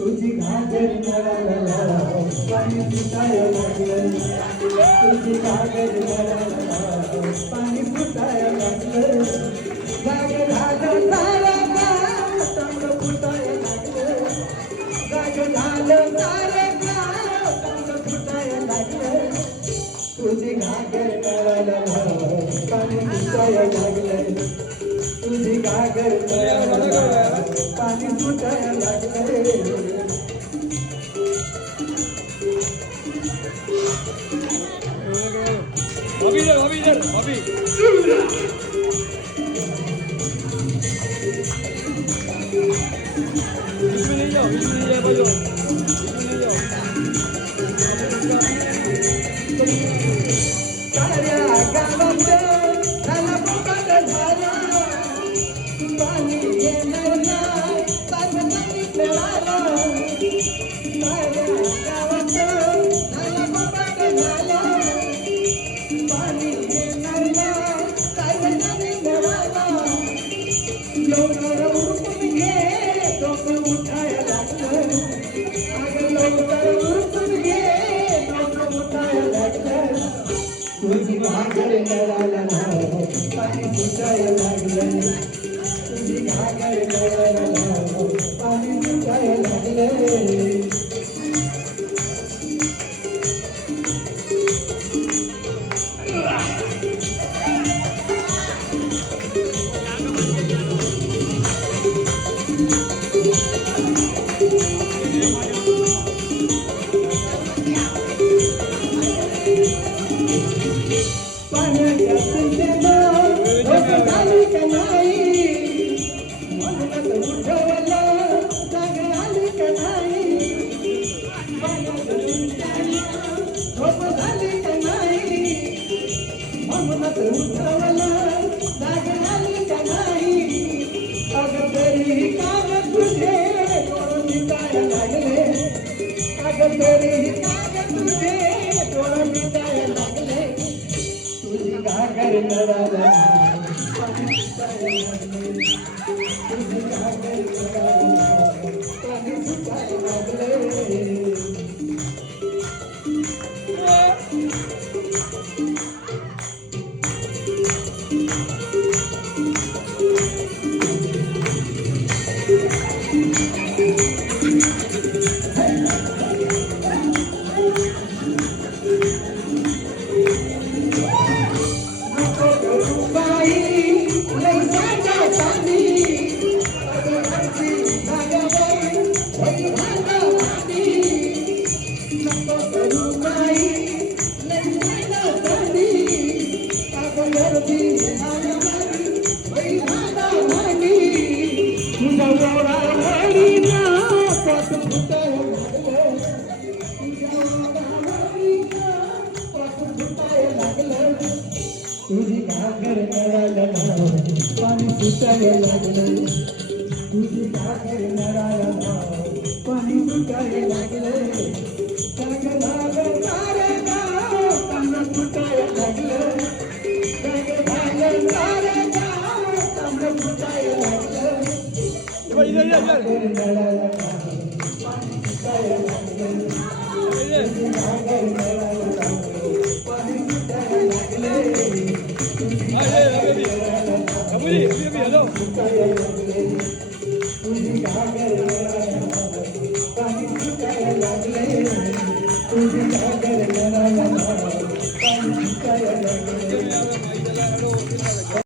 तुझी घागर नळाला पाणी फुटायला लागलं, तुझी घागर नळाला पाणी फुटायला लागलं, जाग झालं सारं गाव चांगलं फुटायला लागलं, जाग झालं सारं गाव चांगलं फुटायला लागलं, तुझी घागर नळाला पाणी फुटायला लागलं, तुझी घागर नळाला पाणी फुटायला लागलं. अभी इधर अभी इधर अभी इसमें नहीं जाओ बाजू इसमें नहीं जाओ साऱ्या गावात झाला पोकाट झाला, पाणी येणार नाही पाणी मिळाला, साऱ्या गावात झाला पोकाट झाला, पाणी येणार नाही पाणी मिळाला, लवकर उरकून घे डोकं उठायला लागलं, अगं लवकर उरकून घे डोकं उठायला लागलं, तुझी घागर नळाला पाणी फुटायला लागलं, तुझी घागर नळाला पाणी फुटायला लागलं. पाण्याच्या सिंचनात डोकं झाली का नाही, म्हणूनच उठवलं जाग आली का नाही, पाण्याच्या सिंचनात डोकं झाली का नाही, म्हणूनच उठवलं जाग आली का नाही, अगं तरीही कागद तुझे डोळं मिटायला लागले, अगं तरीही कागद तुझे डोळं मिटायला लागले, तुझी घागर नळाला पाणी फुटायला लागले, तुझी घागर नळाला पाणी फुटायला लागले. तुझी घागर नळाला पाणी फुटायला लागलं, तुझी घागर नळाला पाणी फुटायला लागलं, जाग झालं सारं गाव चांगलं फुटायला लागलं, जाग झालं सारं गाव चांगलं फुटायला लागलं, तुझी घागर नळाला पाणी फुटायला लागलं, तुझी घागर नळाला पाणी फुटायला लागलं. तुझी घागर पाणी फुटायला लागले, तुझी घागर पाणी फुटायला लागले.